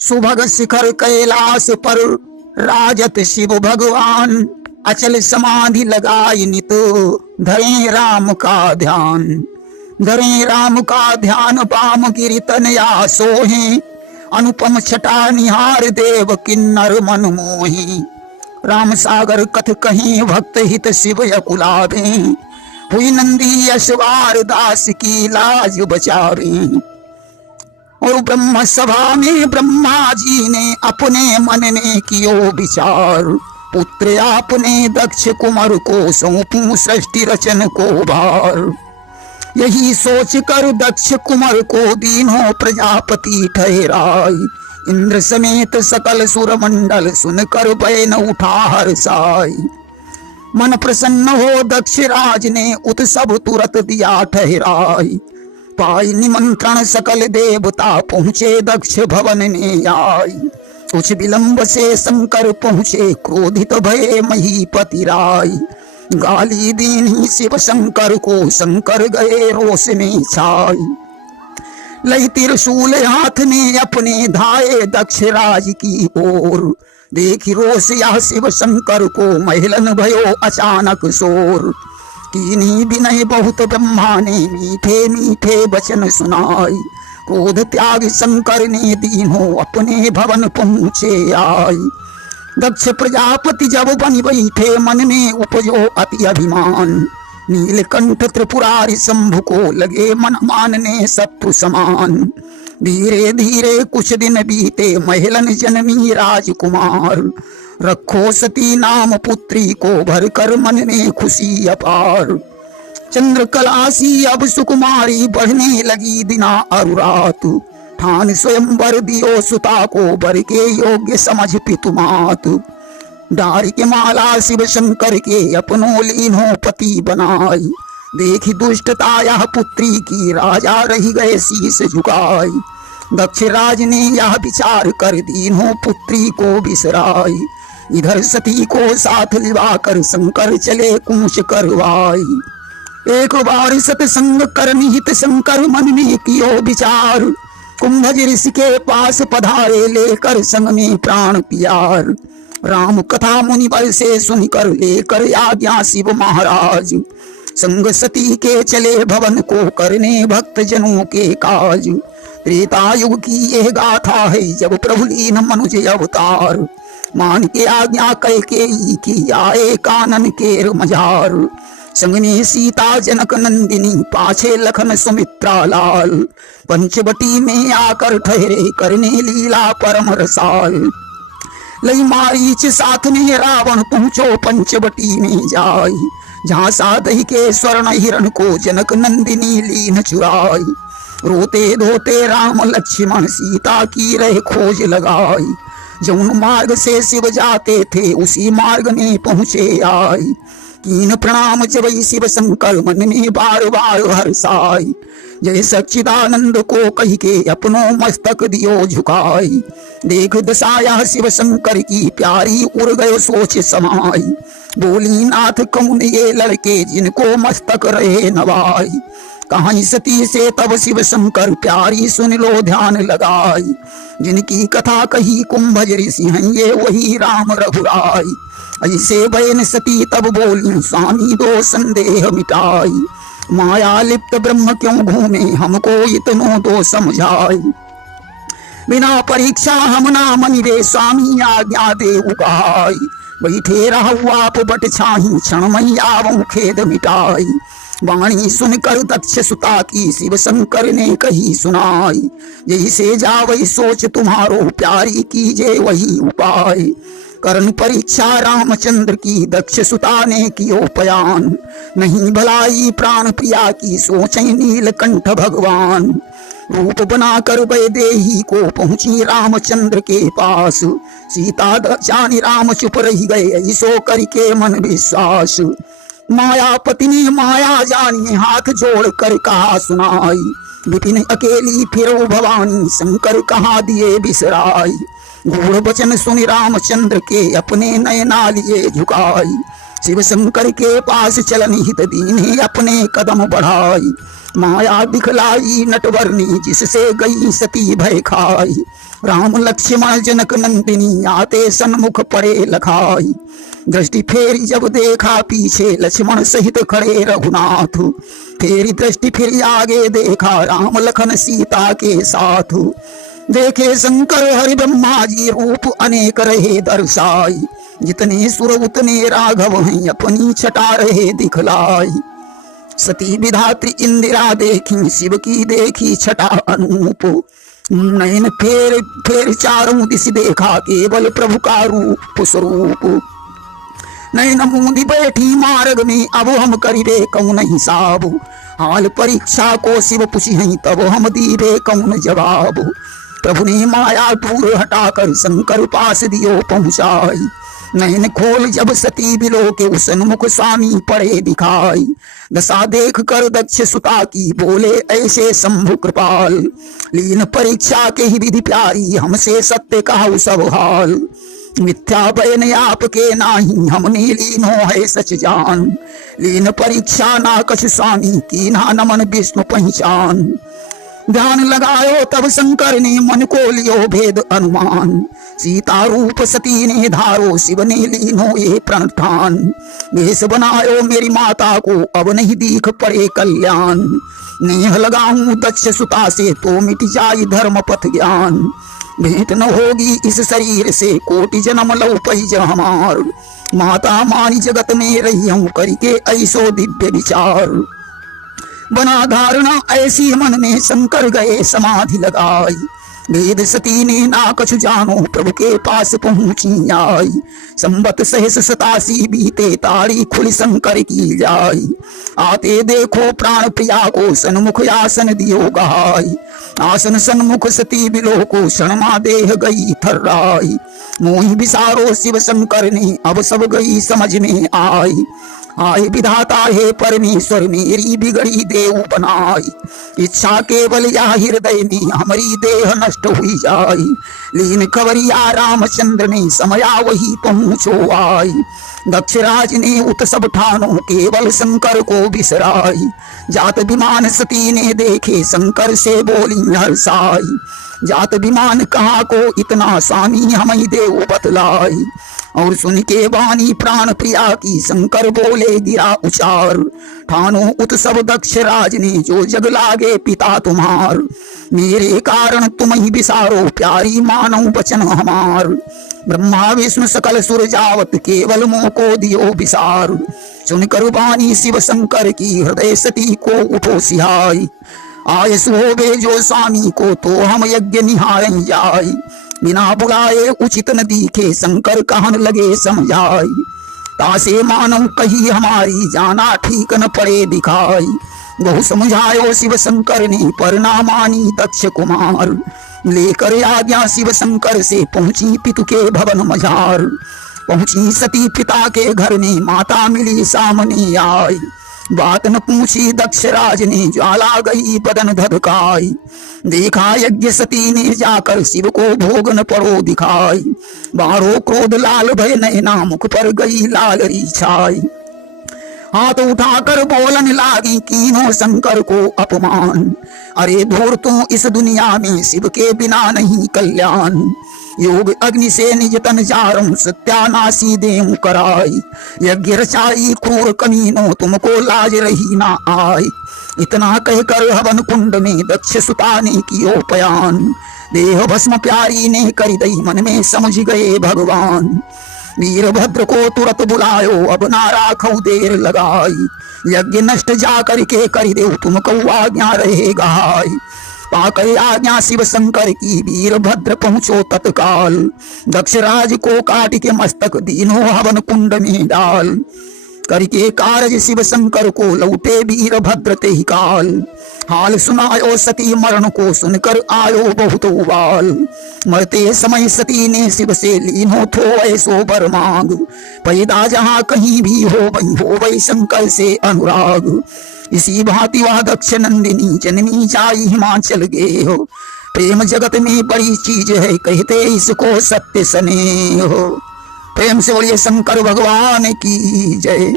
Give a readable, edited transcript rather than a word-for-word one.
सुभग शिखर कैलाश पर राजत शिव भगवान। अचल समाधि लगाई नित धरे राम का ध्यान। धरे राम का ध्यान बाम गिरि तनया सोहे। अनुपम छटा निहार देव किन्नर मन मोहि। राम सागर कथ कहीं भक्त हित शिव यकुलावे। हुई नंदी यशवार दास की लाज बचावे। और ब्रह्म सभा में ब्रह्मा जी ने अपने मन में कियो विचार। पुत्र आपने दक्ष कुमार को सौंपू सृष्टि रचन को भार। यही सोच कर दक्ष कुमार को दीनों प्रजापति ठहराई। इंद्र समेत सकल सुर मंडल सुनकर बैन उठा हर्षाई। मन प्रसन्न हो दक्ष राज ने उत्सव तुरत दिया ठहराई। पाई निमंत्रण सकल देवता पहुँचे दक्ष भवन में आई। कुछ विलंब से शंकर पहुँचे क्रोधित भये महीपति राय। गाली दीनी शिव शंकर को शंकर गए रोष में छाई। लई त्रिशूल हाथ में अपने धाये दक्ष राज की ओर। देखी रोष या शिव शंकर को महिलन भयो अचानक शोर। कीन्ही विनय बहुत ब्रह्मा ने मीठे मीठे वचन सुनाई। क्रोध त्याग शंकर ने दीनों अपने भवन पहुँचे आई। दक्ष प्रजापति जब बन बैठे मन में उपजो अति अभिमान। नीलकंठ त्रिपुरारी शंभु को लगे मन मानने शत्रु समान। धीरे धीरे कुछ दिन बीते महिलन जन्मी राजकुमार। रखो सती नाम पुत्री को भर कर मन में खुशी अपार। चंद्रकलासी अब सुकुमारी बढ़ने लगी दिना और रात। ठान स्वयंवर दियो सुता को बर के योग्य समझ पितुमात। डारी के माला शिव शंकर के अपनों लीनों पति बनाई। देखी दुष्टता यह पुत्री की राजा रही गए शीश झुकाई। दक्ष राज ने यह विचार कर दीनों पुत्री को बिसराई। इधर सती को साथ लिवा कर शंकर चले कूच करवाई। एक बार सतसंग कर निहित शंकर मन में कियो विचार। कुंभज ऋषि के पास पधारे लेकर संग में प्राण प्यार। राम कथा मुनिवर से सुनकर लेकर आज्ञा शिव महाराज। संग सती के चले भवन को करने भक्त जनों के काज। त्रेता युग की यह गाथा है जब प्रभु लीन मनुज अवतार। मान के आज्ञा कैकेयी की आए कानन केर मजार। संग में सीता जनक नंदिनी पाछे लखन सुमित्रा लाल। पंचवटी में आकर ठहरे करने लीला परम रसाल। लई मारीच साथ में रावण पहुँचो पंचवटी में जाई। जहाँ सादही के स्वर्ण हिरण को जनक नंदिनी लीन चुराई। रोते धोते राम लक्ष्मण सीता की रह खोज लगाई। जौन मार्ग से शिव जाते थे उसी मार्ग में पहुँचे आई। कीन प्रणाम जब शिव शंकर मन में बार बार हर्षाई। जय सच्चिदानंद को कही के अपनों मस्तक दियो झुकाई। देख दशाया शिव शंकर की प्यारी उड़ गयो सोच समाई। बोली नाथ कौन ये लड़के जिनको मस्तक रहे नवाई। कहानी सती से तब शिव शंकर प्यारी सुन लो ध्यान लगाई। जिनकी कथा कही कुंभज ऋषि हैं ये वही राम रघुराई। ऐसे बयन सती तब बोली स्वामी दो संदेह मिटाई। माया लिप्त ब्रह्म क्यों घूमे हमको इतनो दो समझाई। बिना परीक्षा हम ना मनिरे स्वामी आज्ञा दे उगाई। बैठे रहु आप बट छाही क्षण मैयावं खेद मिटाई। वाणी सुनकर दक्ष सुता की शिव शंकर ने कही सुनाई। यही से जावई सोच तुम्हारो प्यारी कीजे वही उपाय। करण परीक्षा रामचंद्र की दक्ष सुता ने कियो पयान। नहीं भलाई प्राण प्रिया की सोचै नीलकंठ भगवान। रूप बनाकर वैदेही को पहुंची रामचंद्र के पास। सीता जानी राम चुप रही गए ऐसो करके मन विश्वास। मायापति ने माया जानी हाथ जोड़ कर कहा सुनाई। विपिन अकेली फिरो भवानी शंकर कहा दिए बिसराई। गूढ़ वचन सुनि रामचंद्र के अपने नयना लिए झुकाई। शिव शंकर के पास चलन हित दीने अपने कदम बढ़ाई। माया दिखलाई नटवर्णी जिससे गई सती भय खाई। राम लक्ष्मण जनक नंदिनी आते सन्मुख पड़े लखाई। दृष्टि फेर जब देखा पीछे लक्ष्मण सहित खड़े रघुनाथ। फेरी दृष्टि फिर आगे देखा राम लखन सीता के साथ। देखे शंकर हरि ब्रह्मा जी रूप अनेक रहे दर्शाई। जितने सुर उतने राघव हैं अपनी छटा रहे दिखलाई। सती विधात्री इंदिरा देखी शिव की देखी छटा अनूप। नयन फेर फेर चारों दिश देखा केवल प्रभु का रूप स्वरूप। नयन मूंदी बैठी मार्ग में अब हम करिबे कौन हिसाब। हाल परीक्षा को शिव पूछी तब हम दीबे कौन जवाब। प्रभु ने माया दूर हटाकर शंकर पास दियो पहुंचाई। नयन खोल जब सती बिलो के सन्मुख स्वामी पड़े दिखाई। दशा देख कर दक्ष सुता की बोले ऐसे शंभु कृपाल। लीन परीक्षा के ही विधि प्यारी हमसे सत्य कहा सब हाल। मिथ्या बयन आपके नाही हमने लीनो है सच जान। लीन परीक्षा ना कछु स्वामी की ना नमन विष्णु पहचान। ध्यान लगायो तब शंकर ने मन को लियो भेद अनुमान। सीता रूप सती ने धारो शिव ने लीनो ये प्रणठान। वेश बनायो मेरी माता को अब नहीं दीख पड़े कल्याण। नेह लगाऊं दक्ष सुता से तो मिट जाए धर्म पथ ज्ञान। भेंट न होगी इस शरीर से कोटि जन्म लौ पैज हमार। माता मानी जगत में रही हूं करके ऐसो दिव्य विचार। बना धारणा ऐसी मन में शंकर गए समाधि लगाई। वेद सती ने ना कछु जानो प्रभु के पास पहुंची आई। संबत सहस 87 बीते ताड़ी खुल शंकर की जाई। आते देखो प्राण प्रिया को सन्मुख आसन दियो गहाई। आसन सन्मुख सती बिलो को क्षणमा देह गई थर्राई। मोहि विसारो शिव शंकर ने अब सब गई समझ में आई। आए विधाता है परमेश्वर मेरी बिगड़ी देव बनाई। इच्छा केवल या हृदय में हमारी देह नष्ट हुई जाई। लीन खबरिया रामचंद्र ने समया वही पहुंचो आई। दक्षराज ने उत सब ठानो केवल शंकर को बिसराई। जात विमान सती ने देखे शंकर से बोली हर्षाई। जात विमान कहा को इतना स्वामी हमें देव बतलाई। और सुन के वाणी प्राण प्रिया की शंकर बोले गिरा उचार। ठानो उत्सव दक्ष राज ने जो जग लागे पिता तुम्हार। मेरे कारण तुम ही विसारो प्यारी मानव वचन हमार। ब्रह्मा विष्णु सकल सुर जावत केवल मोह को दियो विसार। सुनकर वाणी शिव शंकर की हृदय सती को उठो सिहाई। आय सुहोबे जो स्वामी को तो हम यज्ञ निहारन जाई। बिना बुलाए उचित न दिखे शंकर कहन लगे समझाई। तासे मानव कही हमारी जाना ठीक न पड़े दिखाई। बहु समझायो शिव शंकर ने पर ना मानी दक्ष कुमार। लेकर आज्ञा शिव शंकर से पहुंची पितु के भवन मझार। पहुंची सती पिता के घर में माता मिली सामने आई। बात न पूछी दक्ष राज ने ज्वाला गई बदन धधकाई। देखा यज्ञ सती ने जाकर शिव को भोग न पड़ो दिखाई। बारो क्रोध लाल भय नैना मुख पर गई लालरी छाई। हाथ उठाकर बोलन लागी कीनो शंकर को अपमान। अरे धूर तू इस दुनिया में शिव के बिना नहीं कल्याण। योग अग्नि से निज तन जारम सत्यानाशी देव कराई। यज्ञ रचाई क्रूर कमीनो तुमको लाज रही ना आई। इतना कहकर हवन कुंड में दक्ष सुता ने कियो पयान। देह भस्म प्यारी ने कर दई मन में समझ गए भगवान। वीरभद्र को तुरंत बुलायो अब ना राखो देर लगाई। यज्ञ नष्ट जा करके कर दे तुमको आज्ञा रहेगा। पाकर आज्ञा शिव शंकर की वीरभद्र पहुंचो तत्काल। दक्षराज को काट के मस्तक दीनो हवन कुंड में डाल। करके कारज शिव शंकर को लौटे वीरभद्र ते ही काल। हाल सुनायो सती मरण को सुनकर आयो बहुत उबाल। मरते समय सती ने शिव से लीनो थो ऐसो बर मांग। पैदा जहाँ कहीं भी हो वही शंकर से अनुराग। इसी भांति वह दक्ष नंदिनी जन्मी जाई हिमाचल गे हो। प्रेम जगत में बड़ी चीज है कहते इसको सत्य स्नेह हो। प्रेम से बोलिए शंकर भगवान की जय।